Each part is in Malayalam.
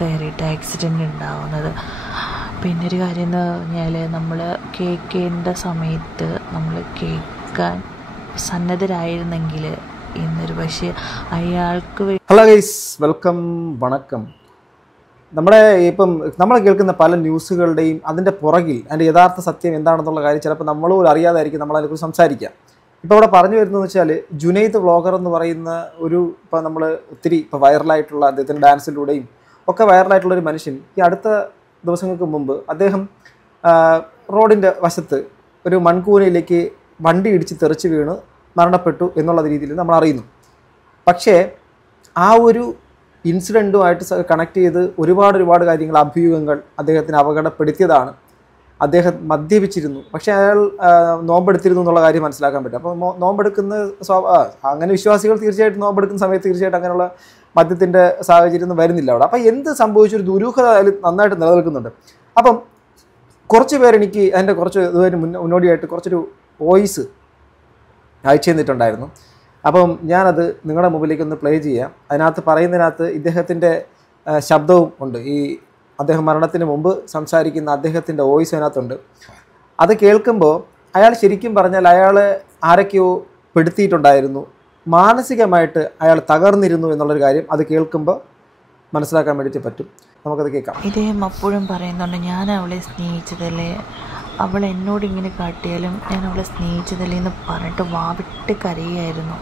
കയറിയിട്ട് ആക്സിഡൻ്റ് ഉണ്ടാവുന്നത്. പിന്നെ ഒരു കാര്യം എന്ന് പറഞ്ഞാൽ നമ്മൾ കേൾക്കേണ്ട സമയത്ത് നമ്മൾ കേൾക്കാൻ സന്നദ്ധരായിരുന്നെങ്കിൽ എന്നൊരു പക്ഷേ അയാൾക്ക് ഹലോ ഗൈസ്, വെൽക്കം, വണക്കം. നമ്മൾ കേൾക്കുന്ന പല ന്യൂസുകളുടെയും അതിൻ്റെ പുറകിൽ അതിൻ്റെ യഥാർത്ഥ സത്യം എന്താണെന്നുള്ള കാര്യം ചിലപ്പോൾ നമ്മൾ പോലും അറിയാതായിരിക്കും നമ്മളതിനെക്കുറിച്ച് സംസാരിക്കാം. ഇപ്പോൾ ഇവിടെ പറഞ്ഞു വരുന്നതെന്ന് വെച്ചാൽ ജുനൈദ് വ്ളോഗർ എന്ന് പറയുന്ന ഇപ്പോൾ നമ്മൾ ഒത്തിരി വൈറലായിട്ടുള്ള അദ്ദേഹത്തിൻ്റെ ഡാൻസിലൂടെയും ഒക്കെ വൈറലായിട്ടുള്ളൊരു മനുഷ്യൻ ഈ അടുത്ത ദിവസങ്ങൾക്ക് മുമ്പ് അദ്ദേഹം റോഡിൻ്റെ വശത്ത് ഒരു മൺകൂനയിലേക്ക് വണ്ടി ഇടിച്ച് തെറിച്ച് വീണ് മരണപ്പെട്ടു എന്നുള്ള രീതിയിൽ നമ്മൾ അറിയുന്നു. പക്ഷേ ആ ഒരു ഇൻസിഡൻറ്റുമായിട്ട് കണക്ട് ചെയ്ത് ഒരുപാട് കാര്യങ്ങൾ, അഭ്യൂഹങ്ങൾ അദ്ദേഹത്തിന് അപകടപ്പെടുത്തിയതാണ്. അദ്ദേഹം മദ്യപിച്ചിരുന്നു, പക്ഷേ അയാൾ നോമ്പെടുത്തിരുന്നു എന്നുള്ള കാര്യം മനസ്സിലാക്കാൻ പറ്റും. അപ്പോൾ നോമ്പെടുക്കുന്ന അങ്ങനെ വിശ്വാസികൾ തീർച്ചയായിട്ടും നോമ്പെടുക്കുന്ന സമയത്ത് തീർച്ചയായിട്ടും അങ്ങനെയുള്ള മദ്യത്തിൻ്റെ സാഹചര്യം വരുന്നില്ല അവിടെ. അപ്പോൾ എന്ത് സംഭവിച്ചൊരു ദുരൂഹത അതിൽ നന്നായിട്ട് നിലനിൽക്കുന്നുണ്ട്. അപ്പം കുറച്ച് പേരെനിക്ക് അതിൻ്റെ കുറച്ച് ഇതുവരെ മുന്നോടിയായിട്ട് കുറച്ചൊരു വോയിസ് അയച്ചു തന്നിട്ടുണ്ടായിരുന്നു. അപ്പം ഞാനത് നിങ്ങളുടെ മുമ്പിലേക്ക് ഒന്ന് പ്ലേ ചെയ്യാം. പറയുന്നതിനകത്ത് ഇദ്ദേഹത്തിൻ്റെ ശബ്ദവും ഉണ്ട്. ഈ അദ്ദേഹം മരണത്തിന് മുമ്പ് സംസാരിക്കുന്ന അദ്ദേഹത്തിൻ്റെ വോയിസ് അതിനകത്തുണ്ട്. അത് കേൾക്കുമ്പോൾ അയാൾ ശരിക്കും പറഞ്ഞാൽ അയാൾ ആരൊക്കെയോ പെടുത്തിയിട്ടുണ്ടായിരുന്നു, മാനസികമായിട്ട് അയാൾ തകർന്നിരുന്നു എന്നുള്ളൊരു കാര്യം അത് കേൾക്കുമ്പോൾ മനസ്സിലാക്കാൻ വേണ്ടിയിട്ട് പറ്റും. നമുക്കത് കേൾക്കാം. ഇദ്ദേഹം അപ്പോഴും പറയുന്നുണ്ട്, ഞാൻ അവളെ സ്നേഹിച്ചതല്ലേ, അവൾ എന്നോട് ഇങ്ങനെ കാട്ടിയാലും ഞാൻ അവളെ സ്നേഹിച്ചതല്ലേ എന്ന് പറഞ്ഞിട്ട് വാവിട്ട് കരയായിരുന്നു.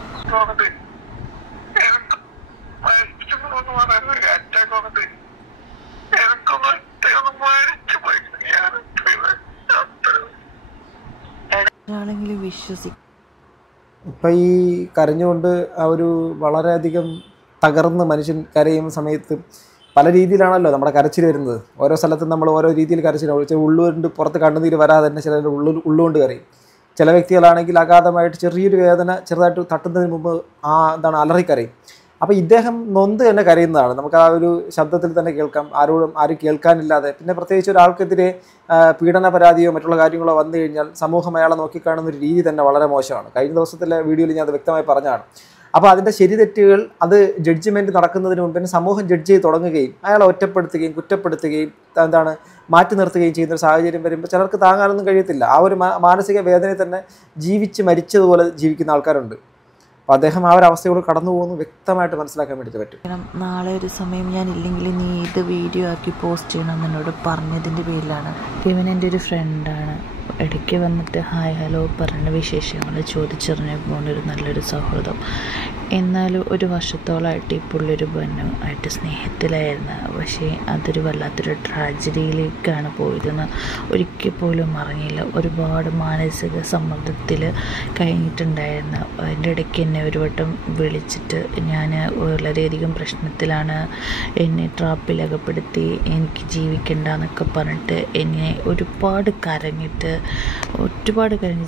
ഒരാളെങ്കിലും വിശ്വസിക്കും. ഇപ്പം ഈ കരഞ്ഞുകൊണ്ട് ആ ഒരു വളരെയധികം തകർന്ന് മനുഷ്യൻ കരയുന്ന സമയത്ത് പല രീതിയിലാണല്ലോ നമ്മുടെ കരച്ചിൽ വരുന്നത്. ഓരോ സ്ഥലത്തും നമ്മൾ ഓരോ രീതിയിൽ കരച്ചിലാണ്. ചില ഉള്ളുകൊണ്ട് പുറത്ത് കണ്ണുനീര് വരാതെ തന്നെ ചിലർ ഉള്ളുകൊണ്ട് കരയും. ചില വ്യക്തികളാണെങ്കിൽ അഗാധമായിട്ട് ചെറിയൊരു വേദന ചെറുതായിട്ട് തട്ടുന്നതിന് മുമ്പ് അലറിക്കരയും. അപ്പോൾ ഇദ്ദേഹം നൊന്ത് തന്നെ കരയുന്നതാണ്. നമുക്ക് ആ ഒരു ശബ്ദത്തിൽ തന്നെ കേൾക്കാം. ആരും കേൾക്കാനില്ലാതെ. പിന്നെ പ്രത്യേകിച്ച് ഒരാൾക്കെതിരെ പീഡന പരാതിയോ മറ്റുള്ള കാര്യങ്ങളോ വന്നു കഴിഞ്ഞാൽ സമൂഹം അയാളെ നോക്കിക്കാണുന്ന ഒരു രീതി തന്നെ വളരെ മോശമാണ്. കഴിഞ്ഞ ദിവസത്തിലെ വീഡിയോയിൽ ഞാൻ അത് വ്യക്തമായി പറഞ്ഞതാണ്. അപ്പോൾ അതിൻ്റെ ശരി തെറ്റുകൾ അത് ജഡ്ജ്മെൻറ്റ് നടക്കുന്നതിന് മുമ്പ് തന്നെ സമൂഹം ജഡ്ജ് ചെയ്ത് തുടങ്ങുകയും അയാളെ ഒറ്റപ്പെടുത്തുകയും കുറ്റപ്പെടുത്തുകയും മാറ്റി നിർത്തുകയും ചെയ്യുന്നൊരു സാഹചര്യം വരുമ്പോൾ ചിലർക്ക് താങ്ങാനൊന്നും കഴിയത്തില്ല. ആ ഒരു മാനസിക വേദനയെ തന്നെ ജീവിച്ച് മരിച്ചതുപോലെ ജീവിക്കുന്ന ആൾക്കാരുണ്ട്. അപ്പോൾ അദ്ദേഹം ആ ഒരു അവസ്ഥയോട് കടന്നു പോകുന്നു വ്യക്തമായിട്ട് മനസ്സിലാക്കാൻ വേണ്ടിയിട്ട് പറ്റും. നാളെ ഒരു സമയം ഞാൻ ഇല്ലെങ്കിൽ നീ ഇത് വീഡിയോ ആക്കി പോസ്റ്റ് ചെയ്യണമെന്ന് എന്നോട് പറഞ്ഞതിൻ്റെ പേരിലാണ്. ഇവൻ എൻ്റെ ഒരു ഫ്രണ്ടാണ്. ഇടയ്ക്ക് വന്നിട്ട് ഹായ് ഹലോ പറഞ്ഞ വിശേഷങ്ങൾ ചോദിച്ചറിഞ്ഞു പോകുന്നൊരു നല്ലൊരു സൗഹൃദം. എന്നാലും ഒരു വർഷത്തോളമായിട്ട് ഈ പുള്ളിയൊരു ബന്ധമായിട്ട് സ്നേഹത്തിലായിരുന്നു. പക്ഷേ അതൊരു വല്ലാത്തൊരു ട്രാജഡിയിലേക്കാണ് പോയതെന്ന് ഒരിക്കൽ പോലും അറിഞ്ഞില്ല. ഒരുപാട് മാനസിക സമ്മർദ്ദത്തിൽ കഴിഞ്ഞിട്ടുണ്ടായിരുന്നു. അതിൻ്റെ ഇടയ്ക്ക് എന്നെ ഒരു വട്ടം വിളിച്ചിട്ട് ഞാൻ വളരെയധികം പ്രശ്നത്തിലാണ്, എന്നെ ട്രാപ്പിലകപ്പെടുത്തി, എനിക്ക് ജീവിക്കണ്ട എന്നൊക്കെ പറഞ്ഞിട്ട് എന്നെ ഒരുപാട് കരഞ്ഞ്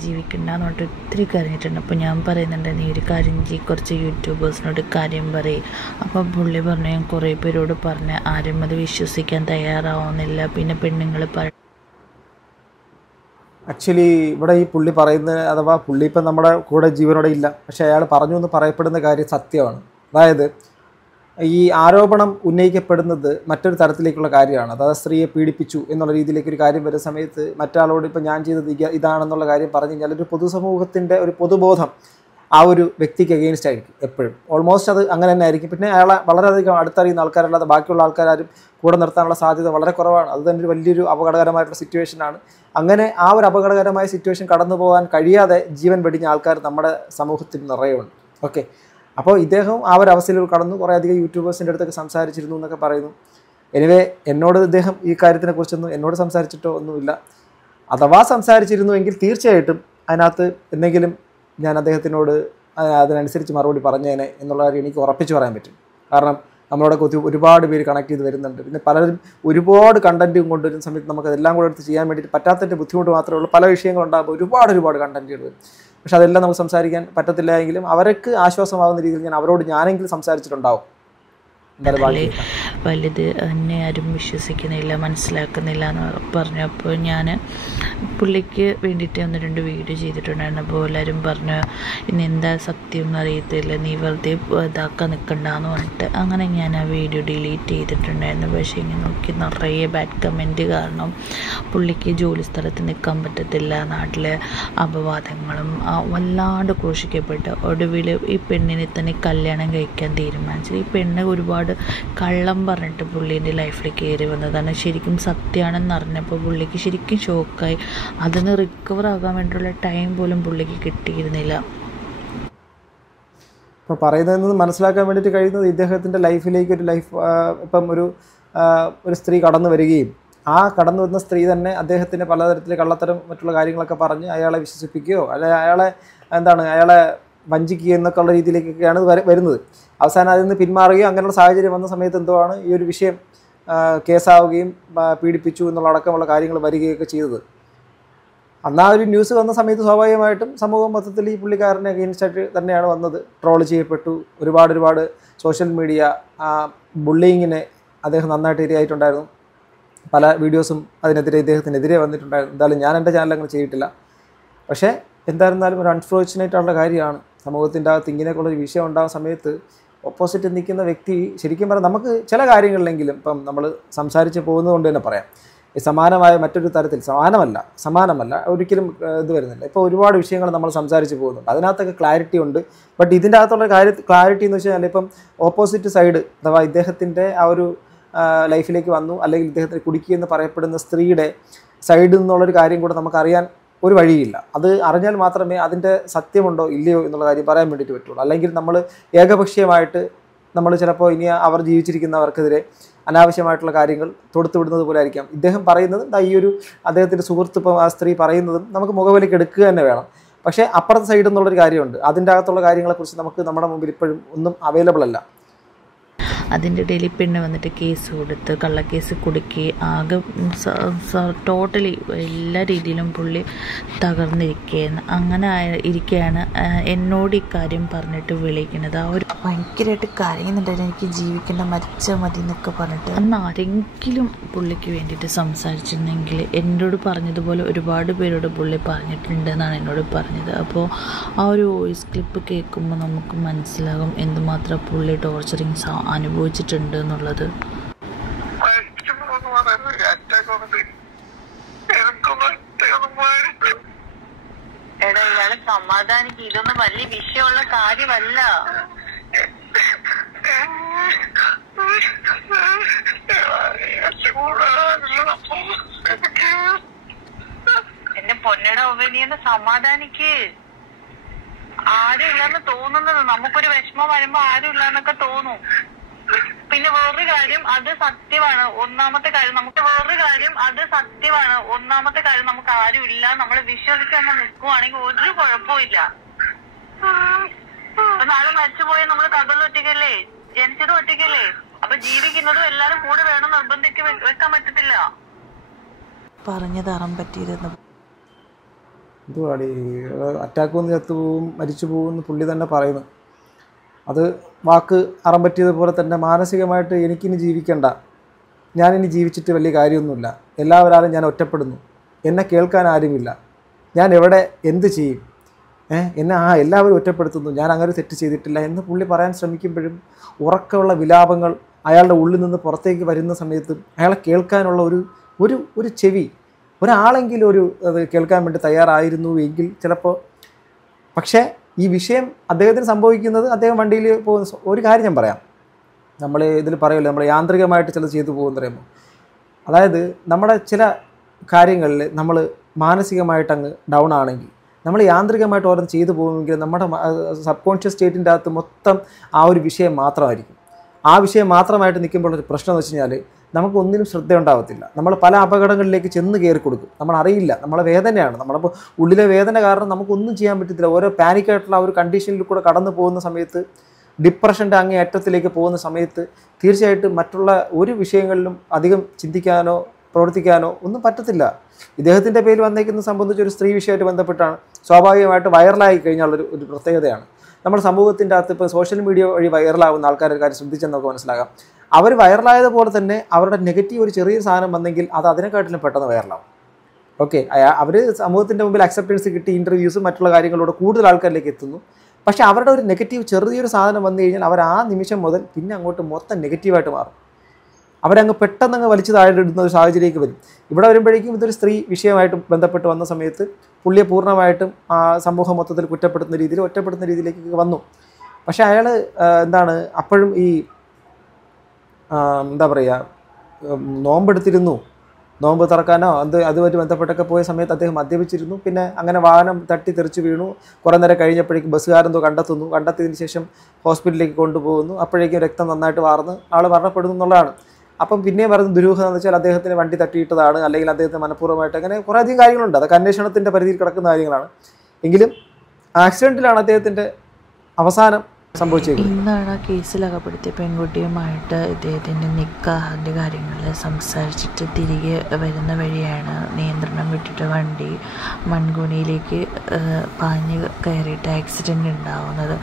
ജീവിക്കണ്ട എന്ന് പറഞ്ഞിട്ട് ഒത്തിരി കരഞ്ഞിട്ടുണ്ട്. അപ്പോൾ ഞാൻ പറയുന്നുണ്ട്, നീ ഒരു കാര്യം കുറച്ച് യൂട്യൂബേഴ്സിനോട് കാര്യം പറയും. അപ്പോൾ പുള്ളി പറഞ്ഞു, ഞാൻ കുറേ പേരോട് പറഞ്ഞ് ആരും അത് വിശ്വസിക്കാൻ തയ്യാറാവുന്നില്ല. പിന്നെ പെണ്ണുങ്ങൾ ആക്ച്വലി ഇവിടെ ഈ പുള്ളി പറയുന്നത്, അഥവാ പുള്ളി ഇപ്പം നമ്മുടെ കൂടെ ജീവനോടെ ഇല്ല, പക്ഷേ അയാൾ പറഞ്ഞു എന്ന് പറയപ്പെടുന്ന കാര്യം സത്യമാണ്. അതായത് ഈ ആരോപണം ഉന്നയിക്കപ്പെടുന്നത് മറ്റൊരു തരത്തിലേക്കുള്ള കാര്യമാണ്. അതായത് സ്ത്രീയെ പീഡിപ്പിച്ചു എന്നുള്ള രീതിയിലേക്കൊരു കാര്യം വരുന്ന സമയത്ത് മറ്റാളോട് ഇപ്പം ഞാൻ ചെയ്തത് ഇതാണെന്നുള്ള കാര്യം പറഞ്ഞു കഴിഞ്ഞാൽ ഒരു പൊതുസമൂഹത്തിൻ്റെ ഒരു പൊതുബോധം ആ ഒരു വ്യക്തിക്ക് അഗെയിൻസ്റ്റ് ആയിരിക്കും എപ്പോഴും. ഓൾമോസ്റ്റ് അത് അങ്ങനെ തന്നെ ആയിരിക്കും. പിന്നെ അയാളെ വളരെയധികം അടുത്തറിയുന്ന ആൾക്കാരല്ലാതെ ബാക്കിയുള്ള ആൾക്കാരും കൂടെ നിർത്താനുള്ള സാധ്യത വളരെ കുറവാണ്. അത് തന്നെ ഒരു വലിയൊരു അപകടകരമായിട്ടുള്ള സിറ്റുവേഷനാണ്. അങ്ങനെ ആ ഒരു അപകടകരമായ സിറ്റുവേഷൻ കടന്നു പോകാൻ കഴിയാതെ ജീവൻ വെടിഞ്ഞ ആൾക്കാർ നമ്മുടെ സമൂഹത്തിൽ നിറയുണ്ട്. ഓക്കെ, അപ്പോൾ ഇദ്ദേഹം ആ ഒരു അവസ്ഥയിൽ കടന്നു. കുറേയധികം യൂട്യൂബേഴ്സിൻ്റെ അടുത്തൊക്കെ സംസാരിച്ചിരുന്നു എന്നൊക്കെ പറയുന്നു. എനിവേ എന്നോട് ഇദ്ദേഹം ഈ കാര്യത്തിനെക്കുറിച്ചൊന്നും എന്നോട് സംസാരിച്ചിട്ടോ ഒന്നുമില്ല. അഥവാ സംസാരിച്ചിരുന്നുവെങ്കിൽ തീർച്ചയായിട്ടും അതിനകത്ത് എന്തെങ്കിലും ഞാൻ അദ്ദേഹത്തിനോട് അതിനനുസരിച്ച് മറുപടി പറഞ്ഞേനെ എന്നുള്ള കാര്യം എനിക്ക് ഉറപ്പിച്ച് പറയാൻ പറ്റും. കാരണം നമ്മളോടൊക്കെ ഒരുപാട് പേര് കണക്ട് ചെയ്ത് വരുന്നുണ്ട്. പിന്നെ പലരും ഒരുപാട് കണ്ടൻറ്റും കൊണ്ടുവരുന്ന സമയത്ത് നമുക്കതെല്ലാം കൂടെ എടുത്ത് ചെയ്യാൻ വേണ്ടിയിട്ട് പറ്റാത്തതിൻ്റെ ബുദ്ധിമുട്ട് മാത്രമേ ഉള്ളൂ. പല വിഷയങ്ങളുണ്ടാകുമ്പോൾ ഒരുപാട് കണ്ടൻറ്റുകൾ വരും. പക്ഷെ അതെല്ലാം നമുക്ക് സംസാരിക്കാൻ പറ്റത്തില്ല എങ്കിലും അവർക്ക് ആശ്വാസമാകുന്ന രീതിയിൽ ഞാനെങ്കിലും സംസാരിച്ചിട്ടുണ്ടാവും. എന്തായാലും ബാക്കി വലുത് എന്നെ ആരും വിശ്വസിക്കുന്നില്ല, മനസ്സിലാക്കുന്നില്ല എന്ന് പറഞ്ഞപ്പോൾ ഞാൻ പുള്ളിക്ക് വേണ്ടിയിട്ട് 1-2 വീഡിയോ ചെയ്തിട്ടുണ്ടായിരുന്നു. അപ്പോൾ എല്ലാവരും പറഞ്ഞു ഇനി എന്താ സത്യം എന്നറിയത്തില്ല, നീ വെറുതെ ഇതാക്കാൻ നിൽക്കണ്ടെന്ന് പറഞ്ഞിട്ട് അങ്ങനെ ഞാൻ ആ വീഡിയോ ഡിലീറ്റ് ചെയ്തിട്ടുണ്ടായിരുന്നു. പക്ഷേ ഇങ്ങനെ നോക്കി നിറയെ ബാഡ് കമൻറ്റ് കാരണം പുള്ളിക്ക് ജോലി സ്ഥലത്ത് നിൽക്കാൻ പറ്റത്തില്ല, നാട്ടിലെ അപവാദങ്ങളും വല്ലാണ്ട് ക്രൂശിക്കപ്പെട്ടു. ഒടുവിൽ ഈ പെണ്ണിനെ തന്നെ കല്യാണം കഴിക്കാൻ തീരുമാനിച്ചത്. ഈ പെണ്ണ് ഒരുപാട് കള്ളം പറഞ്ഞിട്ട് പുള്ളീൻ്റെ ലൈഫിൽ കയറി വന്നതാണ്. ശരിക്കും സത്യമാണെന്ന് അറിഞ്ഞപ്പോൾ പുള്ളിക്ക് ശരിക്കും ഷോക്കായി. അതിന് റിക്കവർ ആകാൻ വേണ്ടിയുള്ള ടൈം പോലും പുള്ളിക്ക് കിട്ടിയിരുന്നില്ല. ഇപ്പോൾ പറയുന്നതെന്ന് മനസ്സിലാക്കാൻ വേണ്ടിയിട്ട് കഴിയുന്നത് ഇദ്ദേഹത്തിൻ്റെ ലൈഫിലേക്ക് ഇപ്പം ഒരു സ്ത്രീ കടന്നു വരികയും ആ കടന്നു വരുന്ന സ്ത്രീ തന്നെ അദ്ദേഹത്തിന് പലതരത്തിൽ കള്ളത്തരം മറ്റുള്ള കാര്യങ്ങളൊക്കെ പറഞ്ഞ് അയാളെ വിശ്വസിപ്പിക്കുകയോ അല്ലെങ്കിൽ അയാളെ വഞ്ചിക്കുക എന്നൊക്കെ ഉള്ള രീതിയിലേക്കൊക്കെയാണ് വരുന്നത്. അവസാനം അതിൽ നിന്ന് പിന്മാറുകയും അങ്ങനെയുള്ള സാഹചര്യം വന്ന സമയത്ത് എന്തുവാണ് ഈ ഒരു വിഷയം കേസാവുകയും പീഡിപ്പിച്ചു എന്നുള്ള അടക്കമുള്ള കാര്യങ്ങൾ വരികയൊക്കെ ചെയ്തത്. അന്ന് ആ ഒരു ന്യൂസ് വന്ന സമയത്ത് സ്വാഭാവികമായിട്ടും സമൂഹം മൊത്തത്തിൽ ഈ പുള്ളിക്കാരനെ അഗെയിൻസ്റ്റായിട്ട് തന്നെയാണ് വന്നത്. ട്രോൾ ചെയ്യപ്പെട്ടു. ഒരുപാട് സോഷ്യൽ മീഡിയ ബുള്ളിങ്ങിന് അദ്ദേഹം നന്നായിട്ട് ഇരയായിട്ടുണ്ടായിരുന്നു. പല വീഡിയോസും ഇദ്ദേഹത്തിനെതിരെ വന്നിട്ടുണ്ടായിരുന്നു. എന്തായാലും ഞാൻ എൻ്റെ ചാനൽ അങ്ങനെ ചെയ്തിട്ടില്ല. പക്ഷേ എന്തായിരുന്നാലും ഒരു അൺഫോർച്ചുനേറ്റ് ആയിട്ടുള്ള കാര്യമാണ്. സമൂഹത്തിൻ്റെ അകത്ത് ഇങ്ങനെയൊക്കെയുള്ളൊരു വിഷയം ഉണ്ടാകുന്ന സമയത്ത് ഓപ്പോസിറ്റ് നിൽക്കുന്ന വ്യക്തി ശരിക്കും പറഞ്ഞാൽ നമുക്ക് ചില കാര്യങ്ങളിലെങ്കിലും ഇപ്പം നമ്മൾ സംസാരിച്ച് പോകുന്നത് കൊണ്ട് തന്നെ പറയാം, സമാനമായ മറ്റൊരു തരത്തിൽ സമാനമല്ല ഒരിക്കലും ഇത് വരുന്നില്ല. ഇപ്പോൾ ഒരുപാട് വിഷയങ്ങൾ നമ്മൾ സംസാരിച്ച് പോകുന്നുണ്ട്, അതിനകത്തൊക്കെ ക്ലാരിറ്റി ഉണ്ട്. ബട്ട് ഇതിൻ്റെ അകത്തുള്ള ക്ലാരിറ്റി എന്ന് വെച്ചാൽ ഇപ്പം ഓപ്പോസിറ്റ് സൈഡ് അഥവാ ഇദ്ദേഹത്തിൻ്റെ ആ ഒരു ലൈഫിലേക്ക് വന്നു അല്ലെങ്കിൽ ഇദ്ദേഹത്തിന് കുടിക്കുമെന്ന് പറയപ്പെടുന്ന സ്ത്രീയുടെ സൈഡിൽ നിന്നുള്ളൊരു കാര്യം കൂടെ നമുക്കറിയാൻ ഒരു വഴിയില്ല. അത് അറിഞ്ഞാൽ മാത്രമേ അതിൻ്റെ സത്യമുണ്ടോ ഇല്ലയോ എന്നുള്ള കാര്യം പറയാൻ വേണ്ടിയിട്ട് പറ്റുള്ളൂ. അല്ലെങ്കിൽ നമ്മൾ ഏകപക്ഷീയമായിട്ട് നമ്മൾ ചിലപ്പോൾ ഇനി അവർ ജീവിച്ചിരിക്കുന്നവർക്കെതിരെ അനാവശ്യമായിട്ടുള്ള കാര്യങ്ങൾ തൊടുത്തു വിടുന്നത് പോലെ ആയിരിക്കാം ഇദ്ദേഹം പറയുന്നതും. ഈ ഒരു അദ്ദേഹത്തിൻ്റെ സുഹൃത്ത് ഇപ്പം ആ സ്ത്രീ പറയുന്നതും നമുക്ക് മുഖവിലേക്ക് എടുക്കുക തന്നെ വേണം. പക്ഷേ അപ്പുറത്തെ സൈഡിൽ നിന്നുള്ളൊരു കാര്യമുണ്ട്. അതിൻ്റെ അകത്തുള്ള കാര്യങ്ങളെക്കുറിച്ച് നമ്മുടെ മുമ്പിൽ ഇപ്പോഴും ഒന്നും അവൈലബിൾ അല്ല. അതിൻ്റെ ഇടയിൽ പെണ്ണ് വന്നിട്ട് കേസ് കൊടുത്ത് കള്ളക്കേസ് കുടുക്കി ആകെ ടോട്ടലി എല്ലാ രീതിയിലും പുള്ളി തകർന്നിരിക്കുകയാണ്. അങ്ങനെ ഇരിക്കുകയാണ് എന്നോട് ഈ കാര്യം പറഞ്ഞിട്ട് വിളിക്കുന്നത്. ആ ഒരു ഭയങ്കരമായിട്ട് കരയുന്നുണ്ടായിരുന്നു, എനിക്ക് ജീവിക്കേണ്ട മരിച്ചാൽ മതി എന്നൊക്കെ പറഞ്ഞിട്ട്. അന്ന് ആരെങ്കിലും പുള്ളിക്ക് വേണ്ടിയിട്ട് സംസാരിച്ചിരുന്നെങ്കിൽ എന്നോട് പറഞ്ഞതുപോലെ ഒരുപാട് പേരോട് പുള്ളി പറഞ്ഞിട്ടുണ്ട് എന്നാണ് എന്നോട് പറഞ്ഞത്. അപ്പോൾ ആ ഒരു വോയിസ് ക്ലിപ്പ് കേൾക്കുമ്പോൾ നമുക്ക് മനസ്സിലാകും എന്തുമാത്രം പുള്ളി ടോർച്ചറിങ് അനുഭവിച്ചിട്ടുണ്ട് എന്നുള്ളത്. ഇയാളെ സമാധാനിക്ക്, ഇതൊന്നും വലിയ വിഷയമുള്ള കാര്യമല്ല. എന്റെ പൊന്നയുടെ ഉപനിയെന്ന് സമാധാനിക്ക്. ആരും ഇല്ലെന്ന് തോന്നുന്നത്, നമുക്കൊരു വിഷമം വരുമ്പോ ആരും ഇല്ലെന്നൊക്കെ തോന്നും. പിന്നെ വേറൊരു കാര്യം, അത് സത്യമാണ്. ഒന്നാമത്തെ കാര്യം നമുക്ക് ആരും ഇല്ല നമ്മൾ വിശ്വസിക്കാൻ നിൽക്കുവാണെങ്കിൽ ഒരു കുഴപ്പമില്ല. അപ്പൊ നാളെ മരിച്ചുപോയ നമ്മള് കഥകൾ ഒറ്റയ്ക്കല്ലേ, ജനിച്ചതും ഒറ്റയ്ക്കല്ലേ. അപ്പൊ ജീവിക്കുന്നതും എല്ലാരും കൂടെ വേണം, നിർബന്ധിക്ക് വെക്കാൻ പറ്റത്തില്ല. പറഞ്ഞത് അറം പറ്റിയിരുന്നു. എന്തുവാടി അറ്റാക്ക് വന്ന് ചത്തുപോകും മരിച്ചു പോകുമെന്ന് പുള്ളി തന്നെ പറയുന്നു. അത് വാക്ക് അറം പറ്റിയതുപോലെ തന്നെ മാനസികമായിട്ട് എനിക്കിനി ജീവിക്കണ്ട, ഞാനിനി ജീവിച്ചിട്ട് വലിയ കാര്യമൊന്നുമില്ല, എല്ലാവരും ഞാൻ ഒറ്റപ്പെടുന്നു, എന്നെ കേൾക്കാൻ ആരുമില്ല, ഞാൻ എവിടെ എന്ത് ചെയ്യും, എന്നെ എല്ലാവരും ഒറ്റപ്പെടുത്തുന്നു, ഞാൻ അങ്ങനെ തെറ്റ് ചെയ്തിട്ടില്ല എന്ന് പുള്ളി പറയാൻ ശ്രമിക്കുമ്പോഴും ഉറക്കമുള്ള വിലാപങ്ങൾ അയാളുടെ ഉള്ളിൽ നിന്ന് പുറത്തേക്ക് വരുന്ന സമയത്തും അയാളെ കേൾക്കാനുള്ള ഒരു ചെവി ഒരാളെങ്കിലും അത് കേൾക്കാൻ വേണ്ടി തയ്യാറായിരുന്നു എങ്കിൽ ചിലപ്പോൾ. പക്ഷേ ഈ വിഷയം അദ്ദേഹത്തിന് സംഭവിക്കുന്നത് അദ്ദേഹം വണ്ടിയിൽ പോകുന്ന ഒരു കാര്യം ഞാൻ പറയാം. നമ്മൾ ഇതിൽ പറയുമല്ലോ, നമ്മൾ യാന്ത്രികമായിട്ട് ചിലത് ചെയ്തു പോകുമെന്ന് പറയുമ്പോൾ, അതായത് നമ്മുടെ ചില കാര്യങ്ങളിൽ നമ്മൾ മാനസികമായിട്ട് അങ്ങ് ഡൗൺ ആണെങ്കിൽ നമ്മൾ യാന്ത്രികമായിട്ട് ഓരോന്ന് ചെയ്തു പോകുമെങ്കിൽ നമ്മുടെ സബ് കോൺഷ്യസ് സ്റ്റേറ്റിൻ്റെ അകത്ത് മൊത്തം ആ ഒരു വിഷയം മാത്രമായിരിക്കും. ആ വിഷയം മാത്രമായിട്ട് നിൽക്കുമ്പോഴൊരു പ്രശ്നം എന്ന് വെച്ച് കഴിഞ്ഞാൽ നമുക്ക് ഒന്നിനും ശ്രദ്ധ ഉണ്ടാകത്തില്ല. നമ്മൾ പല അപകടങ്ങളിലേക്ക് ചെന്ന് കയറി കൊടുക്കും. നമ്മൾ അറിയില്ല, നമ്മളെ വേദനയാണ്, നമ്മളിപ്പോൾ ഉള്ളിലെ വേദന കാരണം നമുക്കൊന്നും ചെയ്യാൻ പറ്റത്തില്ല. ഓരോ പാനിക്കായിട്ടുള്ള ആ ഒരു കണ്ടീഷനിൽ കൂടെ കടന്നു പോകുന്ന സമയത്ത്, ഡിപ്രഷൻ്റെ അങ്ങേ അറ്റത്തിലേക്ക് പോകുന്ന സമയത്ത് തീർച്ചയായിട്ടും മറ്റുള്ള ഒരു വിഷയങ്ങളിലും അധികം ചിന്തിക്കാനോ പ്രവർത്തിക്കാനോ ഒന്നും പറ്റത്തില്ല. ഇദ്ദേഹത്തിൻ്റെ പേര് വന്നേക്കുന്നത് സംബന്ധിച്ച് ഒരു സ്ത്രീ വിഷയമായിട്ട് ബന്ധപ്പെട്ടാണ്. സ്വാഭാവികമായിട്ട് വൈറലായി കഴിഞ്ഞാൽ ഒരു പ്രത്യേകതയാണ്. നമ്മുടെ സമൂഹത്തിൻ്റെ അകത്ത് ഇപ്പോൾ സോഷ്യൽ മീഡിയ വഴി വൈറലാവുന്ന ആൾക്കാരുടെ കാര്യം ശ്രദ്ധിച്ചെന്ന് നമുക്ക് മനസ്സിലാകാം. അവർ വൈറലായതുപോലെ തന്നെ അവരുടെ നെഗറ്റീവ് ഒരു ചെറിയൊരു സാധനം വന്നെങ്കിൽ അത് അതിനെക്കാട്ടിലും പെട്ടെന്ന് വൈറലാവും. ഓക്കെ, അവർ സമൂഹത്തിൻ്റെ മുമ്പിൽ അക്സെപ്റ്റൻസ് കിട്ടി, ഇൻ്റർവ്യൂസും മറ്റുള്ള കാര്യങ്ങളോട് കൂടുതൽ ആൾക്കാരിലേക്ക് എത്തുന്നു. പക്ഷേ അവരുടെ ഒരു നെഗറ്റീവ് ചെറിയൊരു സാധനം വന്നു കഴിഞ്ഞാൽ അവർ ആ നിമിഷം മുതൽ പിന്നെ അങ്ങോട്ട് മൊത്തം നെഗറ്റീവായിട്ട് മാറും. അവരങ്ങ് പെട്ടെന്നങ്ങ് വലിച്ചു താഴെയിടുന്ന ഒരു സാഹചര്യത്തിലേക്ക് വരും. ഇവിടെ വരുമ്പോഴേക്കും ഇതൊരു സ്ത്രീ വിഷയമായിട്ട് ബന്ധപ്പെട്ട് വന്ന സമയത്ത് പുള്ളിയെ പൂർണ്ണമായിട്ടും സമൂഹം മൊത്തത്തിൽ കുറ്റപ്പെടുത്തുന്ന രീതിയിൽ, ഒറ്റപ്പെടുത്തുന്ന രീതിയിലേക്ക് വന്നു. പക്ഷേ അയാൾ എന്താണ് അപ്പോഴും ഈ എന്താ പറയുക, നോമ്പെടുത്തിരുന്നു. നോമ്പ് തുറക്കാനോ അതുമായിട്ട് ബന്ധപ്പെട്ടൊക്കെ പോയ സമയത്ത് അദ്ദേഹം മദ്യപിച്ചിരുന്നു. പിന്നെ അങ്ങനെ വാഹനം തട്ടി തെറിച്ച് വീണു. കുറേ നേരം കഴിഞ്ഞപ്പോഴേക്കും ബസ്സുകാരെന്തോ കണ്ടെത്തിയതിന് ശേഷം ഹോസ്പിറ്റലിലേക്ക് കൊണ്ടുപോകുന്നു. അപ്പോഴേക്കും രക്തം നന്നായിട്ട് വാർന്ന് ആൾ മരണപ്പെടുന്നു എന്നുള്ളതാണ്. അപ്പം പിന്നെയും പറയുന്ന ദുരൂഹത എന്ന് വെച്ചാൽ അദ്ദേഹത്തിന് വണ്ടി തട്ടിയിട്ടതാണ്, അല്ലെങ്കിൽ അദ്ദേഹത്തിന് മനഃപൂർവ്വമായിട്ട്, അങ്ങനെ കുറേ അധികം കാര്യങ്ങളുണ്ട്. അതൊക്കെ അന്വേഷണത്തിൻ്റെ പരിധിയിൽ കിടക്കുന്ന കാര്യങ്ങളാണ്. എങ്കിലും ആക്സിഡൻറ്റിലാണ് അദ്ദേഹത്തിൻ്റെ അവസാനം സംഭവിച്ചത്. ഇന്നാണ് ആ കേസിൽ അകപ്പെടുത്തിയ പെൺകുട്ടിയുമായിട്ട് ഇദ്ദേഹത്തിൻ്റെ നിക്കാഹിൻ്റെ കാര്യങ്ങൾ സംസാരിച്ചിട്ട് തിരികെ വരുന്ന വഴിയാണ് നിയന്ത്രണം വിട്ടിട്ട് വണ്ടി മൺകുണിയിലേക്ക് പാഞ്ഞ് കയറിയിട്ട് ആക്സിഡൻ്റ് ഉണ്ടാവുന്നത്.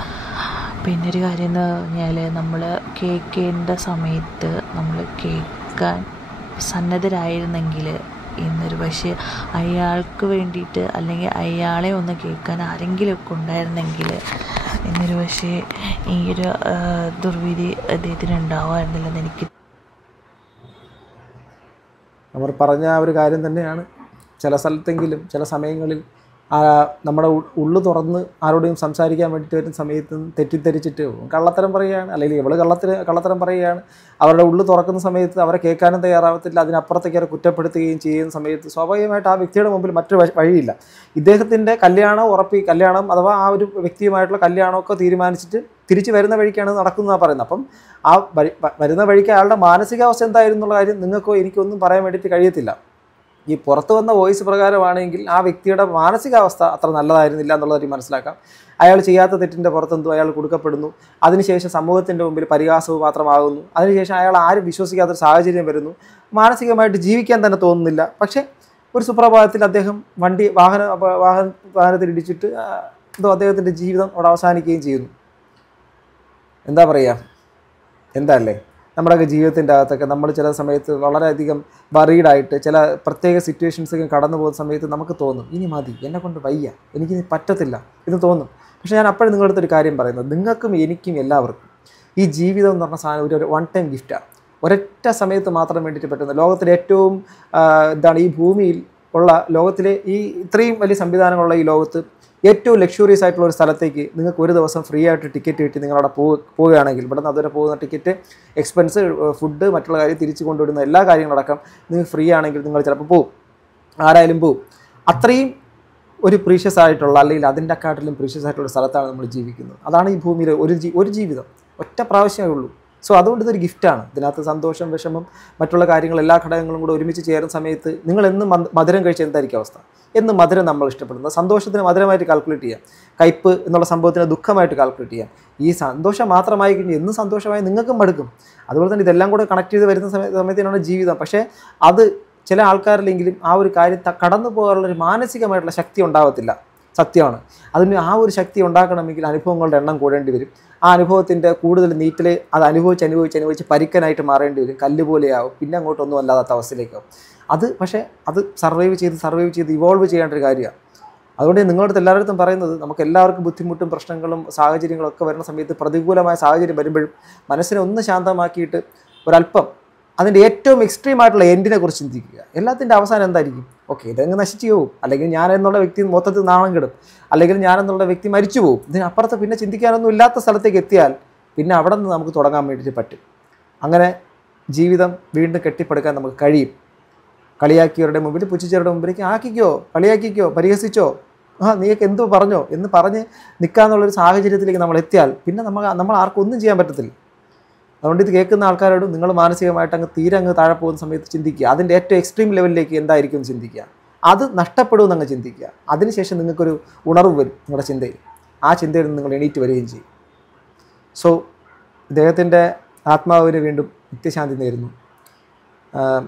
പിന്നെ ഒരു കാര്യം എന്ന് പറഞ്ഞാൽ, നമ്മൾ കേൾക്കേണ്ട സമയത്ത് നമ്മൾ കേൾക്കാൻ സന്നദ്ധരായിരുന്നെങ്കിൽ എന്നൊരു, പക്ഷേ അയാൾക്ക് വേണ്ടിയിട്ട് അല്ലെങ്കിൽ അയാളെ ഒന്ന് കേൾക്കാൻ ആരെങ്കിലുമൊക്കെ ഉണ്ടായിരുന്നെങ്കിൽ എന്നൊരു, പക്ഷേ ഈ ഒരു ദുർവിധി അദ്ദേഹത്തിന് ഉണ്ടാവുമായിരുന്നില്ലെന്ന് എനിക്ക്. അവർ പറഞ്ഞ ആ ഒരു കാര്യം തന്നെയാണ്. ചില സ്ഥലത്തെങ്കിലും ചില സമയങ്ങളിൽ നമ്മുടെ ഉള്ളു തുറന്ന് ആരോടെയും സംസാരിക്കാൻ വേണ്ടിയിട്ട് വരുന്ന സമയത്ത് തെറ്റിദ്ധരിച്ചിട്ട് കള്ളത്തരം പറയുകയാണ്, അല്ലെങ്കിൽ ഇവള് കള്ളത്തരം പറയുകയാണ്. അവരുടെ ഉള്ളു തുറക്കുന്ന സമയത്ത് അവരെ കേൾക്കാനും തയ്യാറാവത്തില്ല. അതിനപ്പുറത്തേക്ക് അവരെ കുറ്റപ്പെടുത്തുകയും ചെയ്യുന്ന സമയത്ത് സ്വാഭാവികമായിട്ട് ആ വ്യക്തിയുടെ മുമ്പിൽ മറ്റൊരു വഴിയില്ല. ഇദ്ദേഹത്തിൻ്റെ കല്യാണം അഥവാ ആ ഒരു വ്യക്തിയുമായിട്ടുള്ള കല്യാണമൊക്കെ തീരുമാനിച്ചിട്ട് തിരിച്ച് വരുന്ന വഴിക്കാണ് നടക്കുന്നതാണ് പറയുന്നത്. അപ്പം ആ വരുന്ന വഴിക്ക് അയാളുടെ മാനസികാവസ്ഥ എന്തായിരുന്നു എന്നുള്ള കാര്യം നിങ്ങൾക്കോ എനിക്കൊന്നും പറയാൻ വേണ്ടിയിട്ട് കഴിയത്തില്ല. ഈ പുറത്തു വന്ന വോയിസ് പ്രകാരമാണെങ്കിൽ ആ വ്യക്തിയുടെ മാനസികാവസ്ഥ അത്ര നല്ലതായിരുന്നില്ല എന്നുള്ളത് മനസ്സിലാക്കാം. അയാൾ ചെയ്യാത്ത തെറ്റിൻ്റെ പുറത്തെന്തോ അയാൾ കൊടുക്കപ്പെടുന്നു. അതിനുശേഷം സമൂഹത്തിൻ്റെ മുമ്പിൽ പരിഹാസവും മാത്രമാകുന്നു. അതിനുശേഷം അയാൾ ആരും വിശ്വസിക്കാത്തൊരു സാഹചര്യം വരുന്നു. മാനസികമായിട്ട് ജീവിക്കാൻ തന്നെ തോന്നുന്നില്ല. പക്ഷേ ഒരു സുപ്രഭാതത്തിൽ അദ്ദേഹം വാഹനത്തിൽ ഇടിച്ചിട്ട് എന്തോ അദ്ദേഹത്തിൻ്റെ ജീവിതം അവിടെ അവസാനിക്കുകയും ചെയ്യുന്നു. എന്താ പറയുക, എന്താ അല്ലേ നമ്മുടെയൊക്കെ ജീവിതത്തിൻ്റെ അകത്തൊക്കെ നമ്മൾ ചില സമയത്ത് വളരെയധികം വറീഡായിട്ട് ചില പ്രത്യേക സിറ്റുവേഷൻസൊക്കെ കടന്നു പോകുന്ന സമയത്ത് നമുക്ക് തോന്നും, ഇനി മതി, എന്നെക്കൊണ്ട് വയ്യ, എനിക്കിനി പറ്റത്തില്ല എന്ന് തോന്നും. പക്ഷേ ഞാൻ അപ്പോഴും നിങ്ങളുടെ അടുത്തൊരു കാര്യം പറയുന്നത്, നിങ്ങൾക്കും എനിക്കും എല്ലാവർക്കും ഈ ജീവിതം എന്ന് പറഞ്ഞ സാധനം ഒരു വൺ ടൈം ഗിഫ്റ്റാണ്. ഒരൊറ്റ സമയത്ത് മാത്രം വേണ്ടിയിട്ട് പറ്റുന്നത്. ലോകത്തിലെ ഏറ്റവും ഈ ഭൂമിയിൽ ഉള്ള, ലോകത്തിലെ ഈ ഇത്രയും വലിയ സംവിധാനങ്ങളുള്ള ഈ ലോകത്ത് ഏറ്റവും ലക്ഷൂറിയസ് ആയിട്ടുള്ള ഒരു സ്ഥലത്തേക്ക് നിങ്ങൾക്ക് ഒരു ദിവസം ഫ്രീ ആയിട്ട് ടിക്കറ്റ് കിട്ടി നിങ്ങളവിടെ പോവുകയാണെങ്കിൽ, ഇവിടെ നിന്ന് അതുവരെ പോകുന്ന ടിക്കറ്റ്, എക്സ്പെൻസ്, ഫുഡ്, മറ്റുള്ള കാര്യം തിരിച്ചു കൊണ്ടുവിടുന്ന എല്ലാ കാര്യങ്ങളടക്കം നിങ്ങൾക്ക് ഫ്രീ ആണെങ്കിൽ നിങ്ങൾ ചിലപ്പോൾ പോവും, ആരായാലും പോവും. അത്രയും ഒരു പ്രീഷ്യസ് ആയിട്ടുള്ള, അല്ലെങ്കിൽ അതിൻ്റെ അക്കാട്ടിലും പ്രീഷ്യസ് ആയിട്ടുള്ള സ്ഥലത്താണ് നമ്മൾ ജീവിക്കുന്നത്. അതാണ് ഈ ഭൂമിയിൽ ഒരു ജീവിതം ഒറ്റ പ്രാവശ്യമേ ഉള്ളൂ. സോ അതുകൊണ്ട് ഇതൊരു ഗിഫ്റ്റാണ്. ഇതിനകത്ത് സന്തോഷം, വിഷമം, മറ്റുള്ള കാര്യങ്ങൾ, എല്ലാ ഘടകങ്ങളും കൂടെ ഒരുമിച്ച് ചേരുന്ന സമയത്ത് നിങ്ങൾ എന്നും മധുരം കഴിച്ച എന്തായിരിക്കും അവസ്ഥ? എന്നും മധുരം നമ്മൾ ഇഷ്ടപ്പെടുന്നത്. സന്തോഷത്തിന് മധുരമായിട്ട് കാൽക്കുലേറ്റ് ചെയ്യാം, കയ്പ്പ് എന്നുള്ള സംഭവത്തിന് ദുഃഖമായിട്ട് കാൽക്കുലേറ്റ് ചെയ്യാം. ഈ സന്തോഷം മാത്രമായി കഴിഞ്ഞാൽ എന്നും സന്തോഷമായി നിങ്ങൾക്കും മടുക്കും. അതുപോലെ തന്നെ ഇതെല്ലാം കൂടെ കണക്ട് ചെയ്ത് വരുന്ന സമയത്തിനാണ് ജീവിതം. പക്ഷേ അത് ചില ആൾക്കാരിലെങ്കിലും ആ ഒരു കാര്യം കടന്നു പോകാനുള്ളൊരു മാനസികമായിട്ടുള്ള ശക്തി ഉണ്ടാവത്തില്ല. സത്യമാണ്. അതിന് ആ ഒരു ശക്തി ഉണ്ടാക്കണമെങ്കിൽ അനുഭവങ്ങളുടെ എണ്ണം കൂടേണ്ടി വരും. ആ അനുഭവത്തിൻ്റെ കൂടുതൽ നീറ്റൽ അത് അനുഭവിച്ച് പരിക്കനായിട്ട് മാറേണ്ടി വരും. കല്ല് പോലെയാവും. പിന്നെ അങ്ങോട്ടൊന്നും അല്ലാത്ത അവസ്ഥയിലേക്കാവും. പക്ഷേ അത് സർവൈവ് ചെയ്ത് ഇവോൾവ് ചെയ്യേണ്ട ഒരു കാര്യമാണ്. അതുകൊണ്ട് നിങ്ങളുടെ എല്ലാവരുടെ പറയുന്നത്, നമുക്ക് എല്ലാവർക്കും ബുദ്ധിമുട്ടും പ്രശ്നങ്ങളും സാഹചര്യങ്ങളൊക്കെ വരുന്ന സമയത്ത്, പ്രതികൂലമായ സാഹചര്യം വരുമ്പോഴും മനസ്സിനെ ഒന്ന് ശാന്തമാക്കിയിട്ട് ഒരല്പം അതിൻ്റെ ഏറ്റവും എക്സ്ട്രീം ആയിട്ടുള്ള എൻഡിനെ കുറിച്ച് ചിന്തിക്കുക. എല്ലാത്തിൻ്റെ അവസാനം എന്തായിരിക്കും? ഓക്കെ, ഇതങ്ങ് നശിച്ചു പോകും, അല്ലെങ്കിൽ ഞാൻ എന്നുള്ള വ്യക്തി മൊത്തത്തിൽ നാണം കെടും, അല്ലെങ്കിൽ ഞാൻ എന്നുള്ള വ്യക്തി മരിച്ചു പോകും. ഇതിനപ്പുറത്ത് പിന്നെ ചിന്തിക്കാനൊന്നും ഇല്ലാത്ത സ്ഥലത്തേക്ക് എത്തിയാൽ പിന്നെ അവിടെ നിന്ന് നമുക്ക് തുടങ്ങാൻ വേണ്ടിയിട്ട് പറ്റും. അങ്ങനെ ജീവിതം വീണ്ടും കെട്ടിപ്പടുക്കാൻ നമുക്ക് കഴിയും. കളിയാക്കിയവരുടെ മുമ്പിൽ, പുച്ഛിച്ചവരുടെ മുമ്പിലേക്ക് കളിയാക്കിക്കോ, പരിഹസിച്ചോ, നീയൊക്കെ എന്തോ പറഞ്ഞോ എന്ന് പറഞ്ഞ് നിൽക്കാന്നുള്ളൊരു സാഹചര്യത്തിലേക്ക് നമ്മൾ എത്തിയാൽ പിന്നെ നമ്മൾ ആർക്കും ഒന്നും ചെയ്യാൻ പറ്റത്തില്ല. അതുകൊണ്ട് ഇത് കേൾക്കുന്ന ആൾക്കാരോട് നിങ്ങൾ മാനസികമായിട്ട് അങ്ങ് താഴെ പോകുന്ന സമയത്ത് ചിന്തിക്കുക. അതിൻ്റെ ഏറ്റവും എക്സ്ട്രീം ലെവലിലേക്ക് എന്തായിരിക്കും ചിന്തിക്കുക. അത് നഷ്ടപ്പെടുമെന്ന് അങ്ങ് ചിന്തിക്കുക. അതിനുശേഷം നിങ്ങൾക്കൊരു ഉണർവ് വരും നിങ്ങളുടെ ചിന്തയിൽ. ആ ചിന്തയിൽ നിന്ന് നിങ്ങൾ എണീറ്റ് വരികയും ചെയ്യും. സോ ഇദ്ദേഹത്തിൻ്റെ ആത്മാവിന് വീണ്ടും നിത്യശാന്തി നേരുന്നു.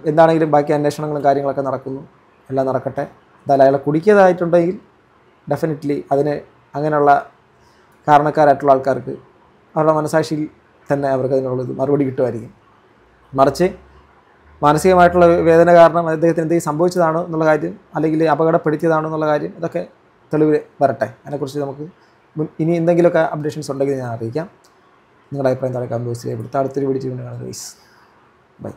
എന്താണെങ്കിലും ബാക്കി അന്വേഷണങ്ങളും കാര്യങ്ങളൊക്കെ നടക്കുന്നു. എല്ലാം നടക്കട്ടെ. എന്തായാലും അയാളെ കുടിക്കിയതായിട്ടുണ്ടെങ്കിൽ ഡെഫിനറ്റ്ലി അതിന് അങ്ങനെയുള്ള കാരണക്കാരായിട്ടുള്ള ആൾക്കാർക്ക് അവരുടെ മനസാക്ഷിയിൽ തന്നെ അവർക്ക് അതിനുള്ളത് മറുപടി കിട്ടുമായിരിക്കും. മറിച്ച് മാനസികമായിട്ടുള്ള വേദന കാരണം അദ്ദേഹത്തിന് എന്തെങ്കിലും സംഭവിച്ചതാണോ എന്നുള്ള കാര്യം, അല്ലെങ്കിൽ അപകടപ്പെടുത്തിയതാണോ എന്നുള്ള കാര്യം, ഇതൊക്കെ തെളിവ് വരട്ടെ. അതിനെക്കുറിച്ച് നമുക്ക് ഇനി എന്തെങ്കിലുമൊക്കെ അപ്ഡേഷൻസ് ഉണ്ടെങ്കിൽ ഞാൻ അറിയിക്കാം. നിങ്ങളുടെ അഭിപ്രായം താഴെ കമന്റ് ബോക്സിൽ രേഖപ്പെടുത്തുക. അടുത്തൊരു വീഡിയോ കാണുക. ബൈ.